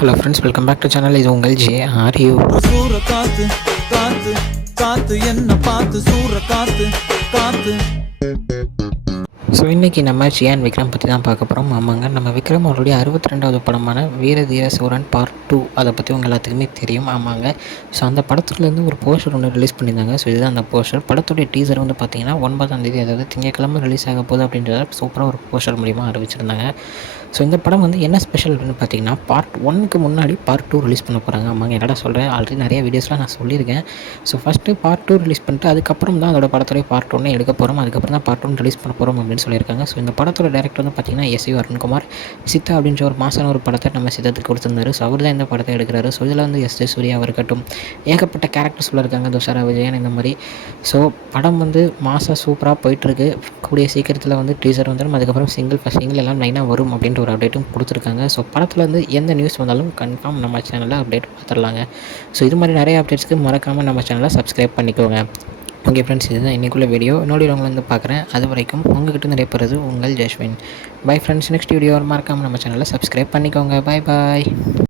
Hello friends, welcome back to channel. இது உங்கள் JRU. சூற காத்து காத்து காத்து என்ன பார்த்து சூற காத்து காத்து. ஸோ இன்றைக்கி நம்ம ஜியான் விக்ரம் பற்றி தான் பார்க்க போகிறோம். ஆமாங்க, நம்ம விக்ரம் அவருடைய 62வது படமான வீர தீர சூரன் பார்ட் 2 அதை பற்றி உங்கள் எல்லாத்துக்குமே தெரியும். ஆமாங்க, ஸோ அந்த படத்துலேருந்து ஒரு போஸ்டர் ஒன்று ரிலீஸ் பண்ணியிருந்தாங்க. ஸோ இதுதான் அந்த போஸ்டர். படத்துடைய டீசர் வந்து பார்த்திங்கன்னா 9ஆம் தேதி, அதாவது திங்கட்கிழமை ரிலீஸ் ஆக போகுது அப்படின்றத சூப்பராக ஒரு போஸ்டர் மூலிமா அறிவிச்சிருந்தாங்க. ஸோ இந்த படம் வந்து என்ன ஸ்பெஷல் அப்படின்னு பார்த்தீங்கன்னா, பார்ட் 1க்கு முன்னாடி பார்ட் 2 ரிலீஸ் பண்ண போகிறாங்க. ஆமாங்க, என்னடா சொல்கிறேன், ஆல்ரெடி நிறைய வீடியோஸ்லாம் நான் சொல்லியிருக்கேன். ஸோ ஃபஸ்ட்டு பார்ட் 2 ரிலீஸ் பண்ணிட்டு அதுக்கப்புறம் தான் அதோட படத்துடைய பார்ட் 1 எடுக்க போகிறோம். அதுக்கப்புறம் தான் பார்ட் 1 ரிலீஸ் பண்ண போகிறோம் அப்படின்னு சொல்லியிருக்காங்க. ஸோ இந்த படத்தோட டேரக்டர் வந்து பார்த்திங்கன்னா எஸ்வி அருண்குமார். சித்தா அப்படின்ற ஒரு மாசான ஒரு படத்தை நம்ம சித்தத்துக்கு கொடுத்துருந்தாரு. ஸோ அவர் தான் இந்த படத்தை எடுக்கிறாரு. ஸோ இதில் வந்து எஸ் சூர்யா இருக்கட்டும், ஏகப்பட்ட கேரக்டர்ஸ் இருக்காங்க, துஷாரா விஜயன் இந்த மாதிரி. ஸோ படம் வந்து மாசா சூப்பராக போயிட்டுருக்கு. கூடிய சீக்கிரத்தில் வந்து டீசர் வந்துடும். அதுக்கப்புறம் சிங்கிள் எல்லாம் லைனாக வரும் அப்படின்ற ஒரு அப்டேட்டும் கொடுத்துருக்காங்க. ஸோ படத்தில் வந்து எந்த நியூஸ் வந்தாலும் கன்ஃபார்ம் நம்ம சேனலில் அப்டேட் பார்த்துடலாங்க. ஸோ இது மாதிரி நிறைய அப்டேட்ஸ்க்கு மறக்காமல் நம்ம சேனலை சப்ஸ்கிரைப் பண்ணிக்கோங்க. ஓகே ஃப்ரெண்ட்ஸ், இதுதான் இன்றைக்குள்ள வீடியோ. இன்னொரு உங்களை வந்து பார்க்குறேன். அது வரைக்கும் உங்கள்கிட்ட நிறைய பெறுது உங்கள் Jaswin. Bye friends, next video மறக்காமல் நம்ம சேனலை சப்ஸ்கிரைப் பண்ணிக்கோங்க. பாய் பாய்.